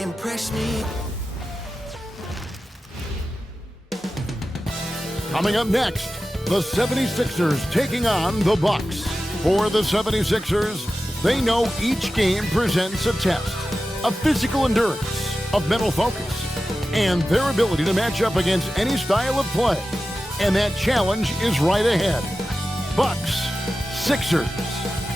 impress me. Coming up next, the 76ers taking on the Bucks. For the 76ers, they know each game presents a test of physical endurance, of mental focus, and their ability to match up against any style of play. And that challenge is right ahead. Bucks, Sixers.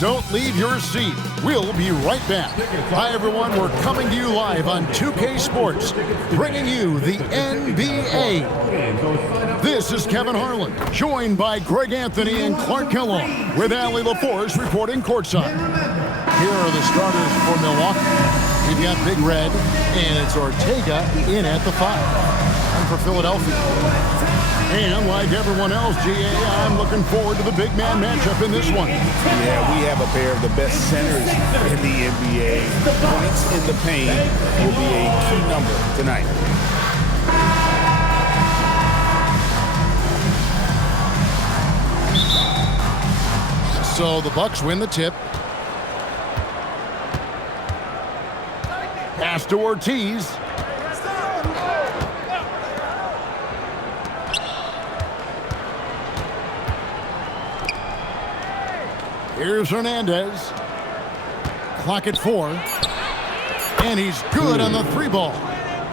Don't leave your seat. We'll be right back. Hi, everyone. We're coming to you live on 2K Sports, bringing you the NBA. This is Kevin Harlan, joined by Greg Anthony and Clark Kellogg, with Allie LaForce reporting courtside. Here are the starters for Milwaukee. We've got Big Red, and it's Ortega in at the 5. And for Philadelphia. And like everyone else, GA, I'm looking forward to the big man matchup in this one. Yeah, we have a pair of the best centers in the NBA. Points in the paint will be a key number tonight. So the Bucks win the tip. Pass to Ortiz. Here's Hernandez. Clock at 4. And he's good on the 3 ball.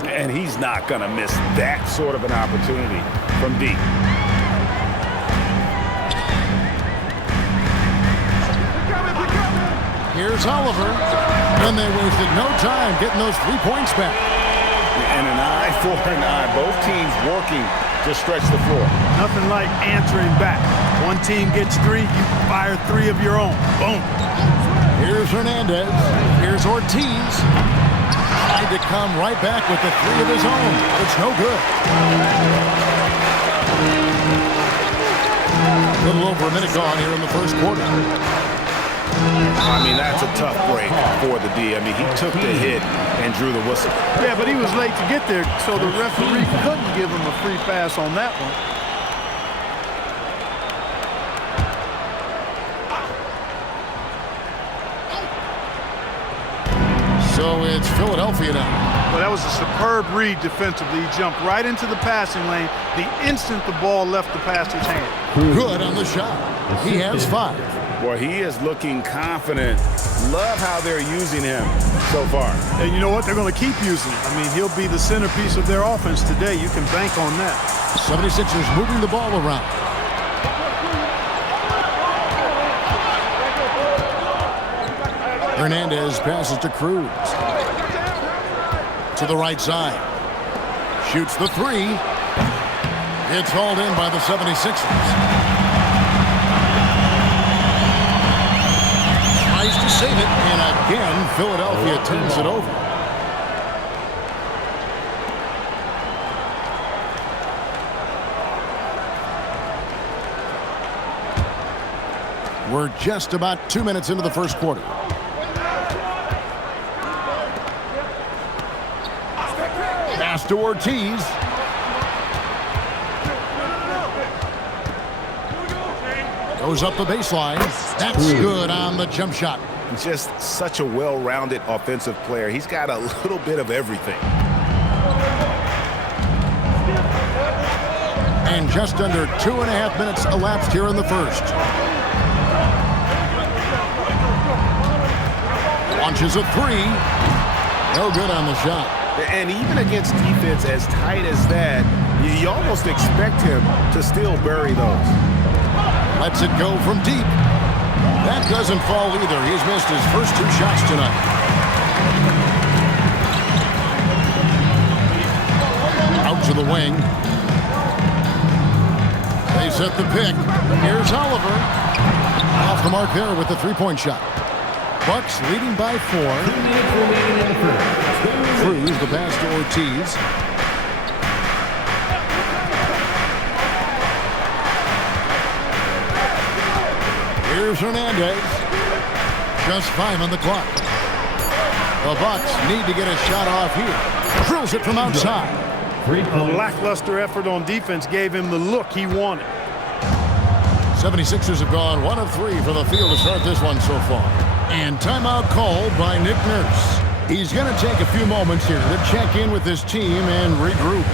And he's not going to miss that sort of an opportunity from deep. Here's Oliver. And they wasted no time getting those 3 points back. And an eye for an eye. Both teams working to stretch the floor. Nothing like answering back. One team gets 3, you fire 3 of your own. Boom. Here's Hernandez. Here's Ortiz. Tried to come right back with the 3 of his own. It's no good. A little over a minute gone here in the first quarter. I mean, that's a tough break for the D. I mean, he took the hit and drew the whistle. Yeah, but he was late to get there, so the referee couldn't give him a free pass on that one. So it's Philadelphia now. Well, that was a superb read defensively. He jumped right into the passing lane the instant the ball left the passer's hand. Good on the shot. He has 5. Boy, he is looking confident. Love how they're using him so far. And you know what? They're going to keep using him. I mean, he'll be the centerpiece of their offense today. You can bank on that. 76ers moving the ball around. Hernandez passes to Cruz. To the right side. Shoots the 3. It's hauled in by the 76ers. Tries to save it, and again, Philadelphia turns it over. We're just about 2 minutes into the first quarter. Pass to Ortiz. Goes up the baseline. That's good on the jump shot. Just such a well-rounded offensive player. He's got a little bit of everything. And just under 2.5 minutes elapsed here in the first. Launches a 3. No good on the shot. And even against defense as tight as that, you almost expect him to still bury those. Lets it go from deep. That doesn't fall either. He's missed his first 2 shots tonight. Out to the wing. They set the pick. Here's Oliver. Off the mark there with the 3-point shot. Bucks leading by 4. Cruz the pass to Ortiz. Here's Hernandez. Just 5 on the clock. The Bucks need to get a shot off here. Drills it from outside. A lackluster effort on defense gave him the look he wanted. 76ers have gone 1 of 3 from the field to start this one so far. And timeout called by Nick Nurse. He's going to take a few moments here to check in with his team and regroup.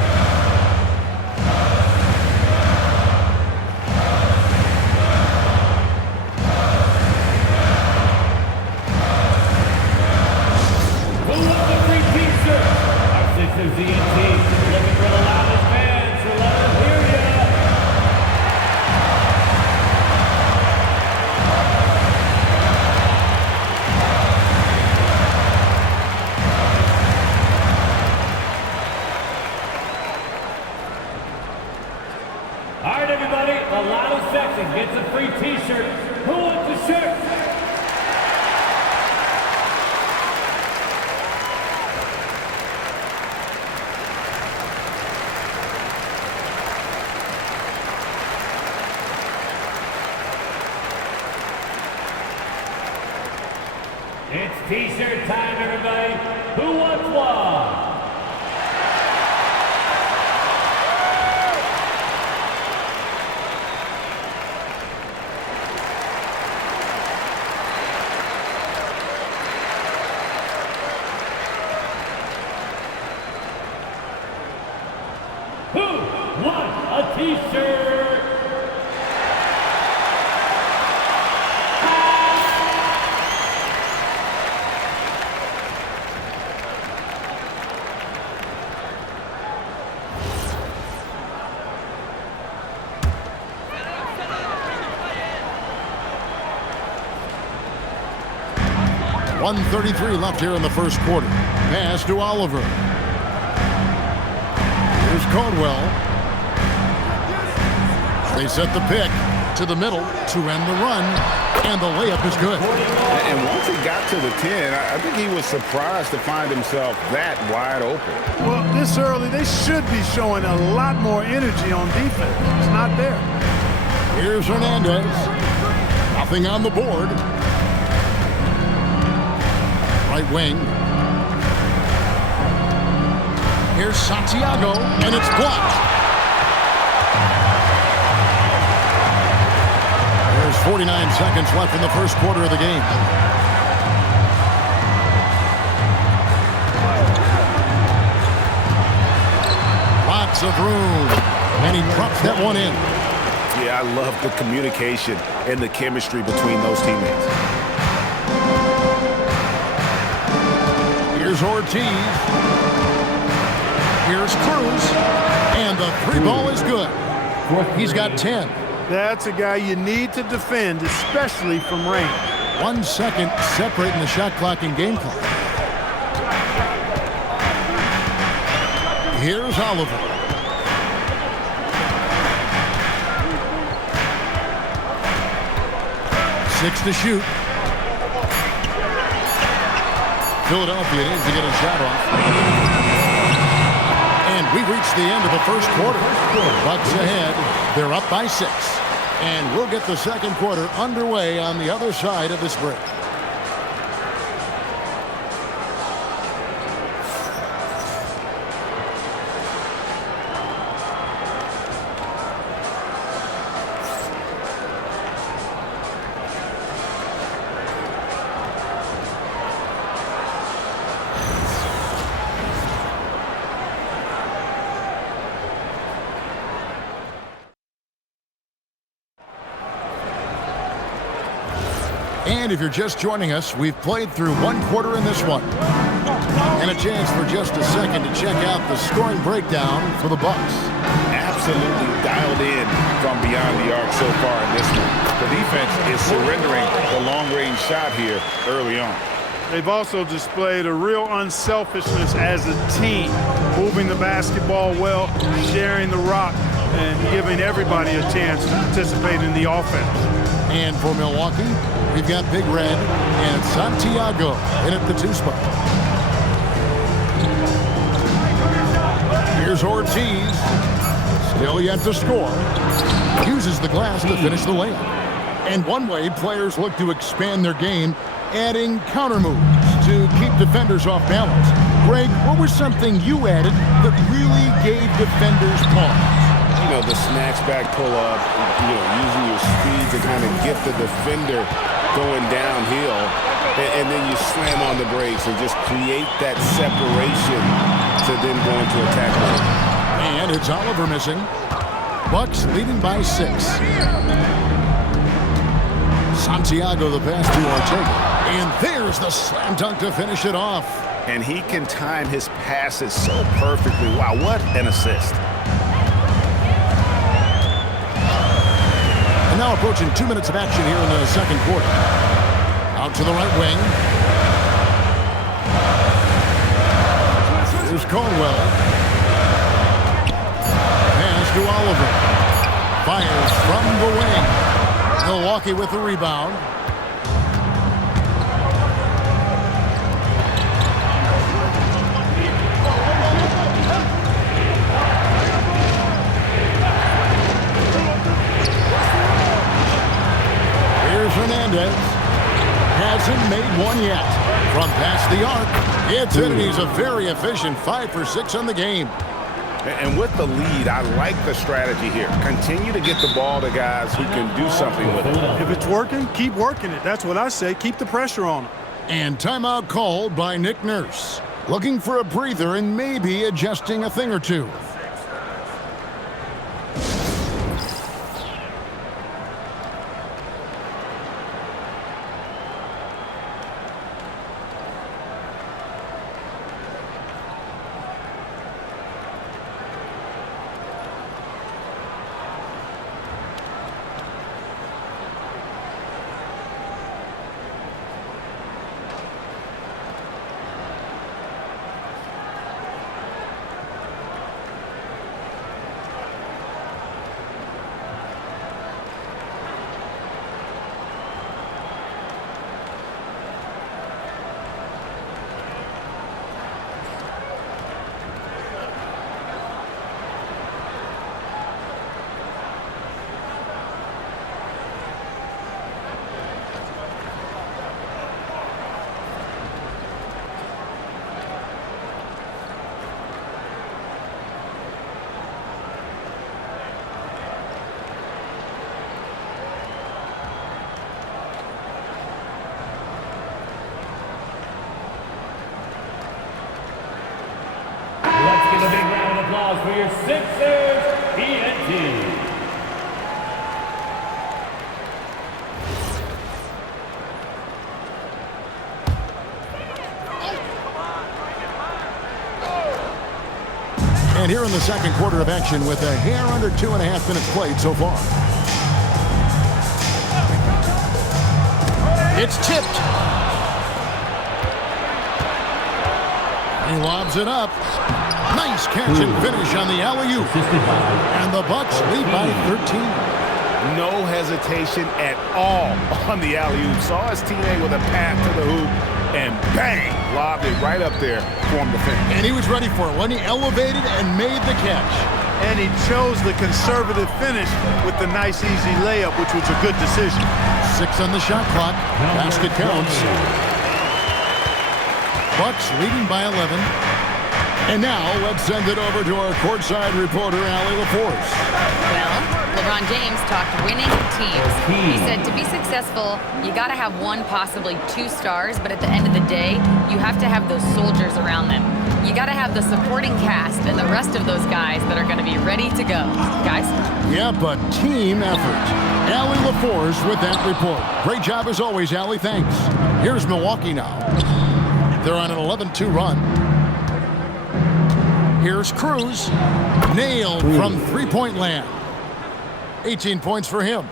Gets a free t-shirt. Who wants the shirt? It's t-shirt time, everybody. Who wants one? Who wants a t-shirt? .133 left here in the first quarter. Pass to Oliver. Here's Caldwell. They set the pick to the middle to end the run, and the layup is good. And once he got to the 10, I think he was surprised to find himself that wide open. Well, this early, they should be showing a lot more energy on defense. It's not there. Here's Hernandez. Nothing on the board. Right wing. Here's Santiago, and it's blocked. There's 49 seconds left in the first quarter of the game. Lots of room, and he drops that one in. Yeah, I love the communication and the chemistry between those teammates. Here's Ortiz. Here's Cruz, and the three ball is good. He's got 10. That's a guy you need to defend, especially from range. 1 second separating the shot clock and game clock. Here's Oliver. Six to shoot. Philadelphia needs to get a shot off. And we reached the end of the first quarter. Bucks ahead. They're up by 6. And we'll get the second quarter underway on the other side of this break. And if you're just joining us, we've played through one quarter in this one. And a chance for just a second to check out the scoring breakdown for the Bucks. Absolutely dialed in from beyond the arc so far in this one. The defense is surrendering the long-range shot here early on. They've also displayed a real unselfishness as a team, moving the basketball well, sharing the rock, and giving everybody a chance to participate in the offense. And for Milwaukee, we've got Big Red and Santiago in at the 2 spot. Here's Ortiz. Still yet to score. Uses the glass to finish the layup. And one way players look to expand their game, adding counter moves to keep defenders off balance. Greg, what was something you added that really gave defenders pause? You know, the snatch back pull-up, using your speed to kind of get the defender going downhill. and then you slam on the brakes and just create that separation to then go into attack mode. And it's Oliver missing. Bucks leading by 6. Santiago the pass to Ortega. And there's the slam dunk to finish it off. And he can time his passes so perfectly. Wow, what an assist. And now approaching 2 minutes of action here in the second quarter. Out to the right wing. Here's Caldwell. Pass to Oliver. Fires from the wing. Milwaukee with the rebound. Here's Hernandez. Hasn't made one yet. From past the arc, it's in, and he's a very efficient 5 for 6 on the game. And with the lead, I like the strategy here. Continue to get the ball to guys who can do something with it. If it's working, keep working it. That's what I say. Keep the pressure on them. And timeout called by Nick Nurse. Looking for a breather and maybe adjusting a thing or two. Let's give a big round of applause for your Sixers, ENT. And here in the second quarter of action with a hair under 2.5 minutes played so far. It's tipped. He lobs it up. Nice catch and finish on the alley-oop. And the Bucks lead by 13. No hesitation at all on the alley-oop. Saw his teammate with a pass to the hoop, and bang, lobbed it right up there for him to finish. And he was ready for it when he elevated and made the catch. And he chose the conservative finish with the nice, easy layup, which was a good decision. 6 on the shot clock. Basket counts. Bucks leading by 11. And now let's send it over to our courtside reporter, Allie LaForce. Well, LeBron James talked winning teams. He said to be successful, you got to have 1, possibly 2 stars, but at the end of the day, you have to have those soldiers around them. You got to have the supporting cast and the rest of those guys that are going to be ready to go. Guys? Yeah, but team effort. Allie LaForce with that report. Great job as always, Allie. Thanks. Here's Milwaukee now. They're on an 11-2 run. Here's Cruz. Nailed from three-point land. 18 points for him.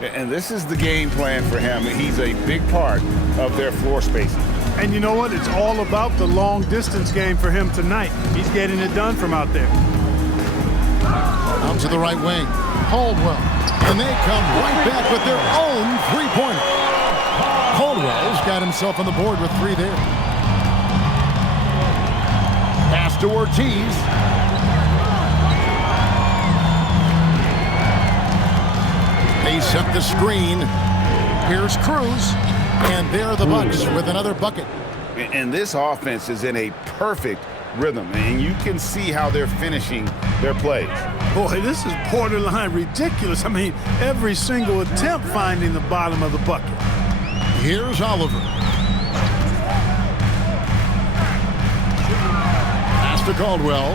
And this is the game plan for him. He's a big part of their floor spacing. And you know what? It's all about the long-distance game for him tonight. He's getting it done from out there. Out to the right wing. Caldwell. And they come right back with their own three-pointer. Caldwell's got himself on the board with 3 there. Pass to Ortiz. They set the screen. Here's Cruz. And there are the Bucks with another bucket. And this offense is in a perfect rhythm, and you can see how they're finishing their plays. Boy, this is borderline ridiculous. I mean, every single attempt finding the bottom of the bucket. Here's Oliver. to Caldwell.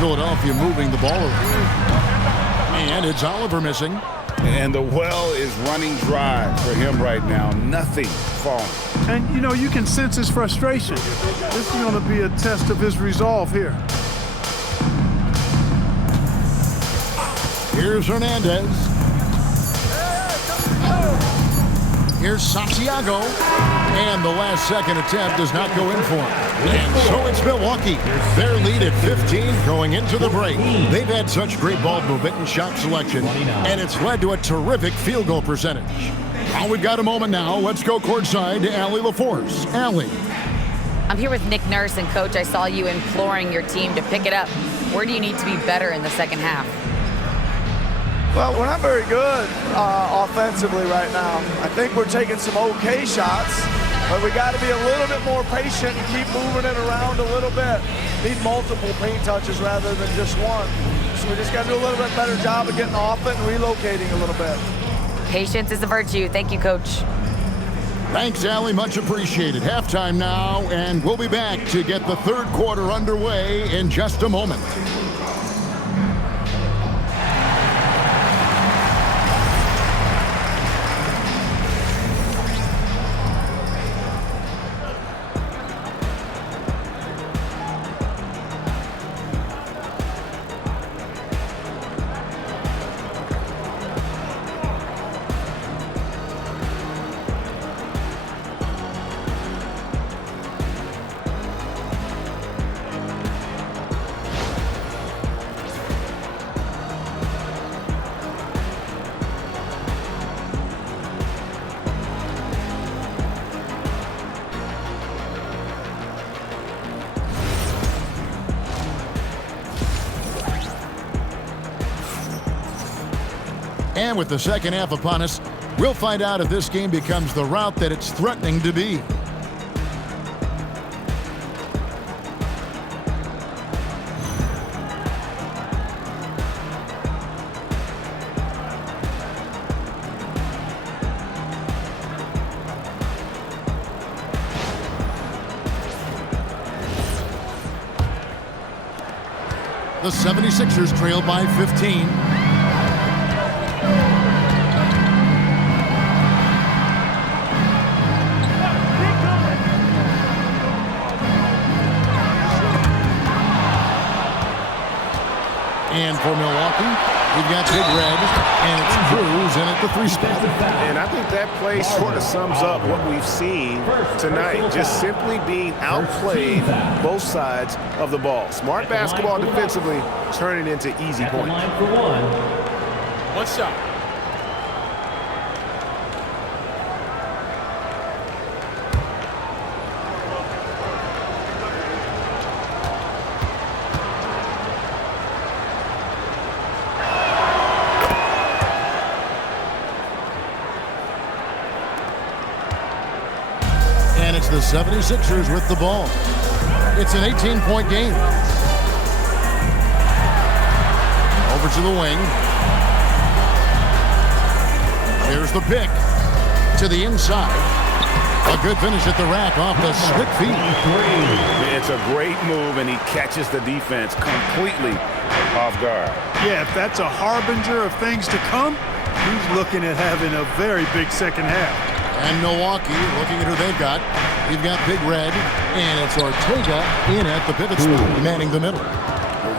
Philadelphia moving the ball around. And it's Oliver missing. And the well is running dry for him right now. Nothing falling. And, you know, you can sense his frustration. This is going to be a test of his resolve here. Here's Hernandez. Here's Santiago. And the last second attempt does not go in for him. And so it's Milwaukee. Their lead at 15 going into the break. They've had such great ball movement and shot selection, and it's led to a terrific field goal percentage. Now we've got a moment now. Let's go courtside to Allie LaForce. Allie. I'm here with Nick Nurse, and Coach, I saw you imploring your team to pick it up. Where do you need to be better in the second half? Well, we're not very good offensively right now. I think we're taking some okay shots, but we got to be a little bit more patient and keep moving it around a little bit. Need multiple paint touches rather than just one. So we just got to do a little bit better job of getting off it and relocating a little bit. Patience is a virtue. Thank you, Coach. Thanks, Allie. Much appreciated. Halftime now, and we'll be back to get the third quarter underway in just a moment. And with the second half upon us, we'll find out if this game becomes the route that it's threatening to be. The 76ers trail by 15. And for Milwaukee, we've got Big Red, and it's Cruz in at the 3 spot. And I think that play sort of sums up what we've seen tonight. Just simply being outplayed both sides of the ball. Smart basketball defensively, turning into easy points. One shot. And it's the 76ers with the ball. It's an 18-point game. Over to the wing. Here's the pick. To the inside. A good finish at the rack off the slick feet. It's a great move, and he catches the defense completely off guard. Yeah, if that's a harbinger of things to come, he's looking at having a very big second half. And Milwaukee, looking at who they've got. You've got Big Red, and it's Ortega in at the pivot spot, manning the middle.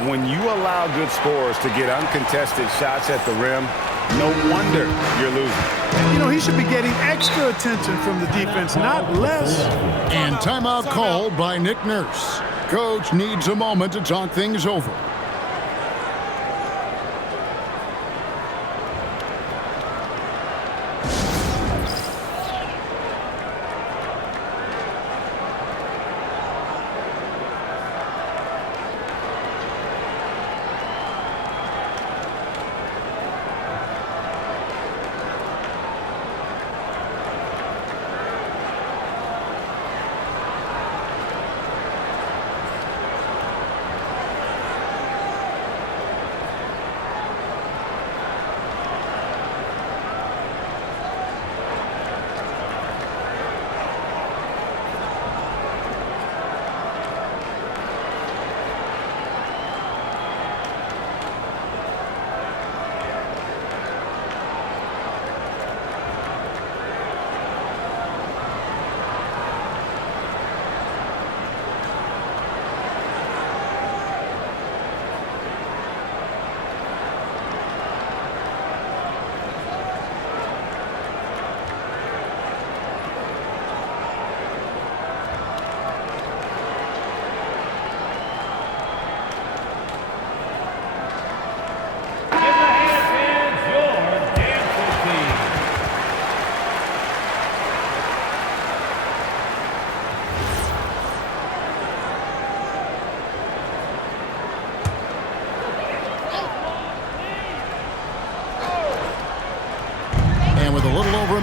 When you allow good scorers to get uncontested shots at the rim, no wonder you're losing. You know, he should be getting extra attention from the defense, not less. And timeout called by Nick Nurse. Coach needs a moment to talk things over.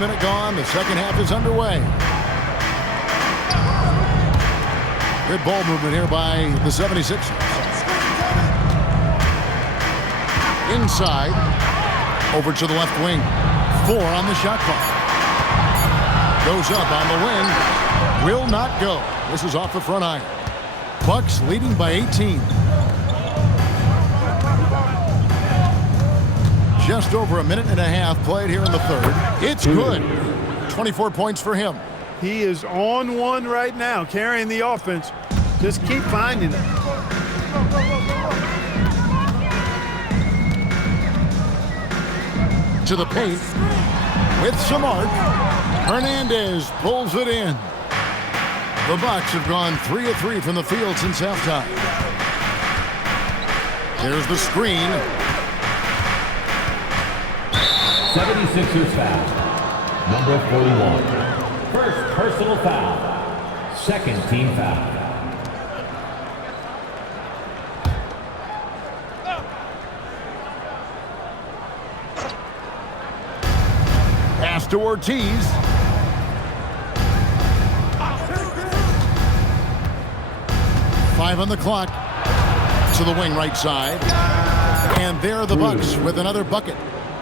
minute gone. The second half is underway. Good ball movement here by the 76ers. Inside. Over to the left wing. 4 on the shot clock. Goes up on the wing. Will not go. This is off the front iron. Bucks leading by 18. Just over a minute and a half played here in the third. It's good. 24 points for him. He is on one right now, carrying the offense. Just keep finding it. To the paint with some arc. Hernandez pulls it in. The Bucks have gone 3 of 3 from the field since halftime. Here's the screen. 76ers foul. Number 41. First personal foul. Second team foul. Pass to Ortiz. Five on the clock. To the wing right side. And there are the Bucks with another bucket.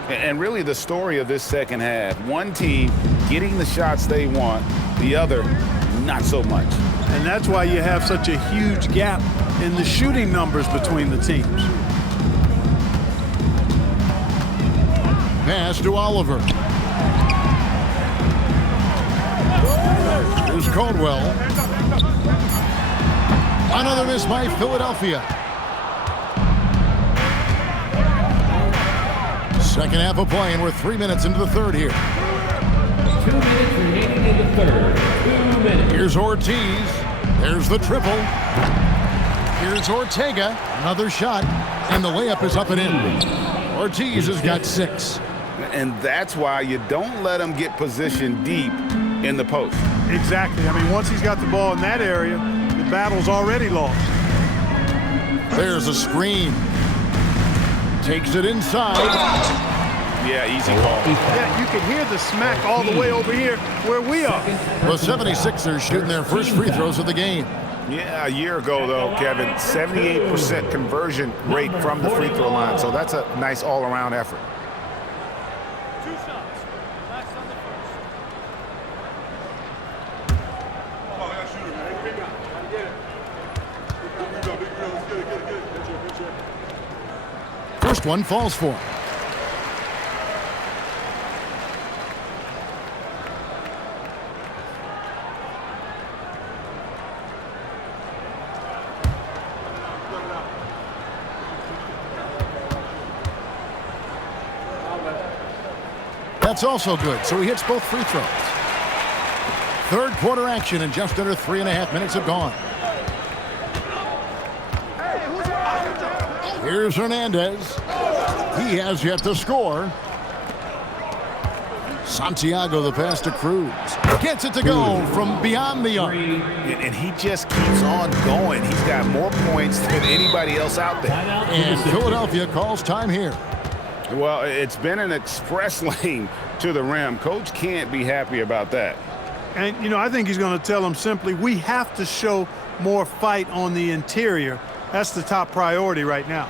And really the story of this second half, one team getting the shots they want, the other not so much. And that's why you have such a huge gap in the shooting numbers between the teams. Pass to Oliver. Here's Caldwell. Another miss by Philadelphia. Second half of play, and we're 3 minutes into the third here. 2 minutes remaining in the third. 2 minutes. Here's Ortiz. There's the triple. Here's Ortega. Another shot, and the layup is up and in. Ortiz has got 6. And that's why you don't let him get positioned deep in the post. Exactly. I mean, once he's got the ball in that area, the battle's already lost. There's a screen. Takes it inside. Yeah, easy call. Yeah, you can hear the smack all the way over here where we are. The 76ers shooting their first free throws of the game. Yeah, a year ago, though, Kevin, 78% conversion rate from the free throw line. So that's a nice all-around effort. First one falls for him. That's also good, so he hits both free throws. Third quarter action, and just under 3.5 minutes have gone. Here's Hernandez. He has yet to score. Santiago, the pass to Cruz. Gets it to go from beyond the arc. And he just keeps on going. He's got more points than anybody else out there. And Philadelphia calls time here. Well, it's been an express lane to the rim. Coach can't be happy about that. And, you know, I think he's going to tell them simply, we have to show more fight on the interior. That's the top priority right now.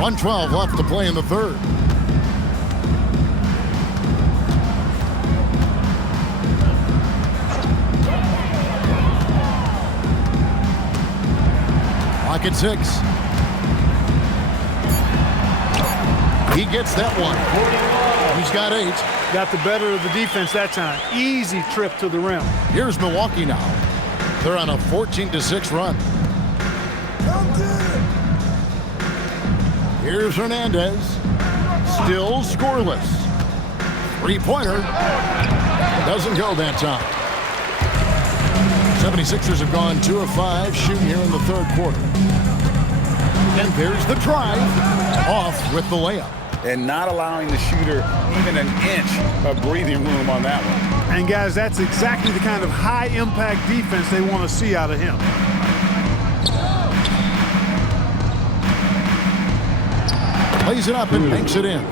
1:12 left to play in the third. Clock at 6. He gets that one. He's got 8. Got the better of the defense that time. Easy trip to the rim. Here's Milwaukee now. They're on a 14-6 run. Here's Hernandez. Still scoreless. Three-pointer. Doesn't go that time. 76ers have gone 2 of 5 shooting here in the third quarter. And there's the drive. Off with the layup. And not allowing the shooter even an inch of breathing room on that one. And guys, that's exactly the kind of high-impact defense they want to see out of him. Plays it up and banks it in.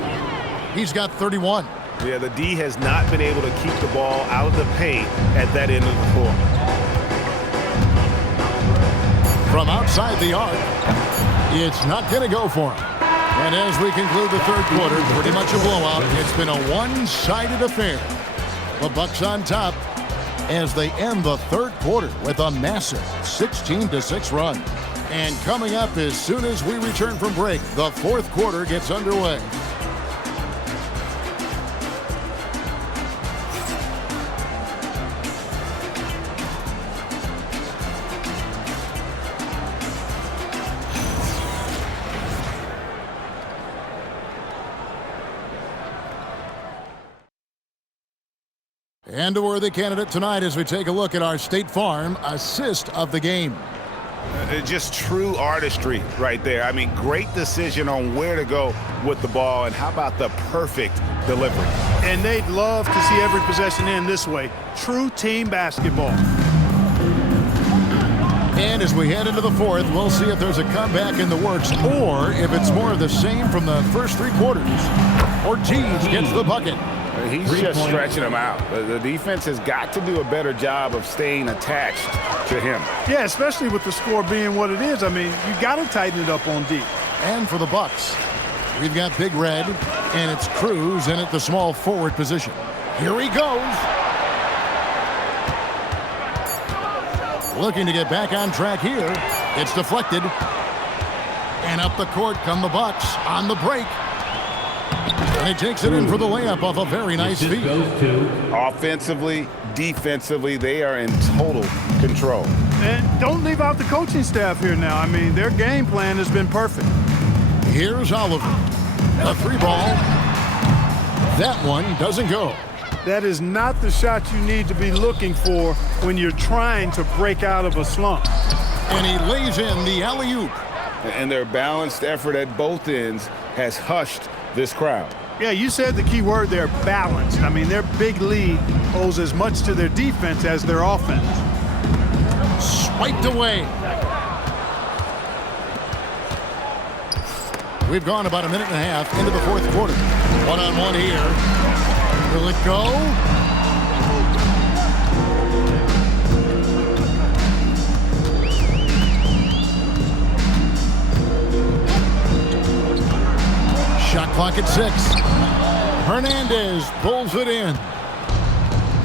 He's got 31. Yeah, the D has not been able to keep the ball out of the paint at that end of the floor. From outside the arc, it's not going to go for him. And as we conclude the third quarter, pretty much a blowout. It's been a one-sided affair. The Bucks on top as they end the third quarter with a massive 16-6 run. And coming up as soon as we return from break, the fourth quarter gets underway. And a worthy candidate tonight as we take a look at our State Farm assist of the game. Just true artistry right there. I mean, great decision on where to go with the ball, and how about the perfect delivery? And they'd love to see every possession end this way. True team basketball. And as we head into the fourth, we'll see if there's a comeback in the works or if it's more of the same from the first three quarters. Ortiz gets the bucket. He's just stretching him out. The defense has got to do a better job of staying attached to him. Yeah, especially with the score being what it is. I mean, you got to tighten it up on D. And for the Bucks, we've got Big Red, and it's Cruz in at the small forward position. Here he goes. Looking to get back on track here. It's deflected. And up the court come the Bucks on the break. And he takes it in for the layup off a very nice feed. Offensively, defensively, they are in total control. And don't leave out the coaching staff here now. I mean, their game plan has been perfect. Here's Oliver. A free ball. That one doesn't go. That is not the shot you need to be looking for when you're trying to break out of a slump. And he lays in the alley-oop. And their balanced effort at both ends has hushed this crowd. Yeah, you said the key word there, balanced. I mean, their big lead owes as much to their defense as their offense. Swiped away. We've gone about a minute and a half into the fourth quarter. One-on-one here. Will it go? Shot clock at 6. Hernandez pulls it in.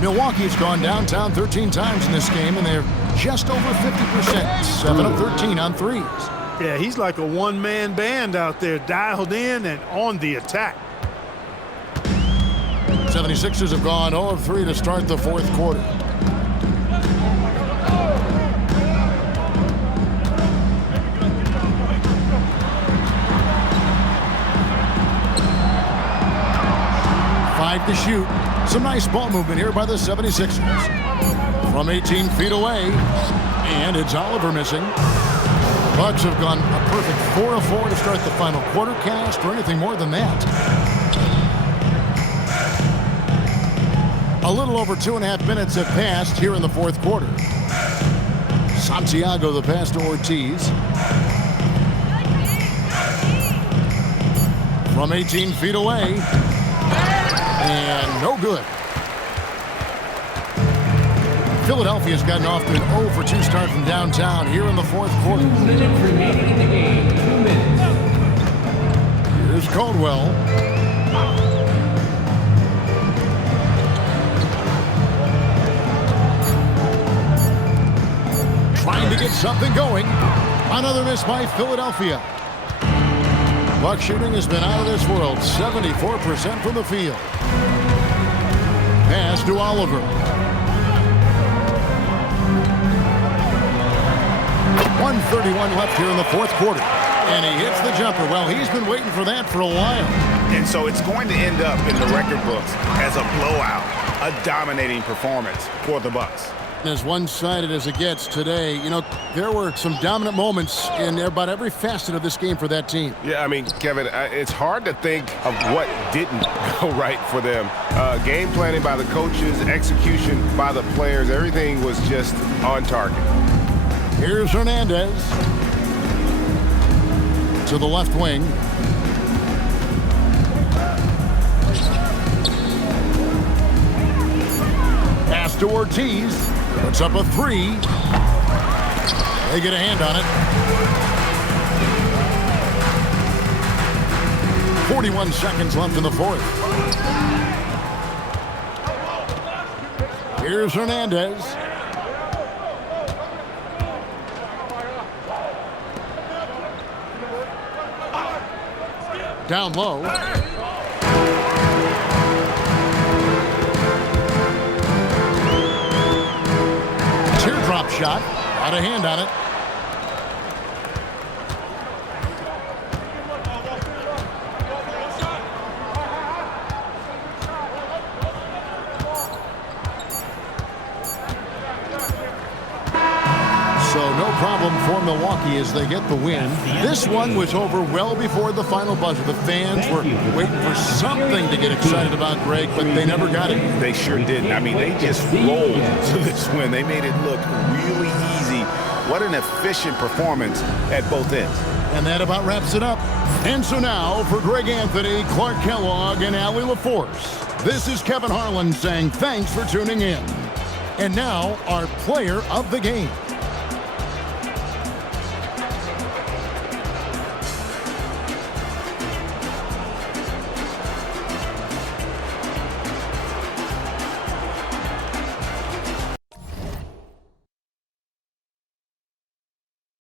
Milwaukee's gone downtown 13 times in this game, and they're just over 50%. 7 of 13 on threes. Yeah, he's like a one-man band out there, dialed in and on the attack. 76ers have gone 0 of 3 to start the fourth quarter. To shoot. Some nice ball movement here by the 76ers. From 18 feet away. And it's Oliver missing. Bucks have gone a perfect 4 of 4 to start the final quarter. Can't ask for anything more than that. A little over 2.5 minutes have passed here in the fourth quarter. Santiago the pass to Ortiz. From 18 feet away. And no good. Philadelphia's gotten off to an 0 for 2 start from downtown here in the fourth quarter. 2 minutes remaining in the game. 2 minutes. Here's Caldwell. Trying to get something going. Another miss by Philadelphia. Buck shooting has been out of this world. 74% from the field. Pass to Oliver. 1:31 left here in the fourth quarter. And he hits the jumper. Well, he's been waiting for that for a while. And so it's going to end up in the record books as a blowout, a dominating performance for the Bucks. As one-sided as it gets today, you know, there were some dominant moments in about every facet of this game for that team. Yeah, I mean, Kevin, it's hard to think of what didn't go right for them. Game planning by the coaches, execution by the players, everything was just on target. Here's Hernandez to the left wing. Pass to Ortiz. Puts up a three. They get a hand on it. 41 seconds left in the fourth. Here's Hernandez. Down low. Teardrop shot. Got a hand on it. So no problem for Milwaukee as they get the win. This one was over well before the final buzzer. The fans were waiting for something to get excited about, Greg, but they never got it. They sure didn't. I mean, they just rolled to this win. They made it look really easy. What an efficient performance at both ends. And that about wraps it up. And so now, for Greg Anthony, Clark Kellogg, and Allie LaForce, this is Kevin Harlan saying thanks for tuning in. And now, our player of the game.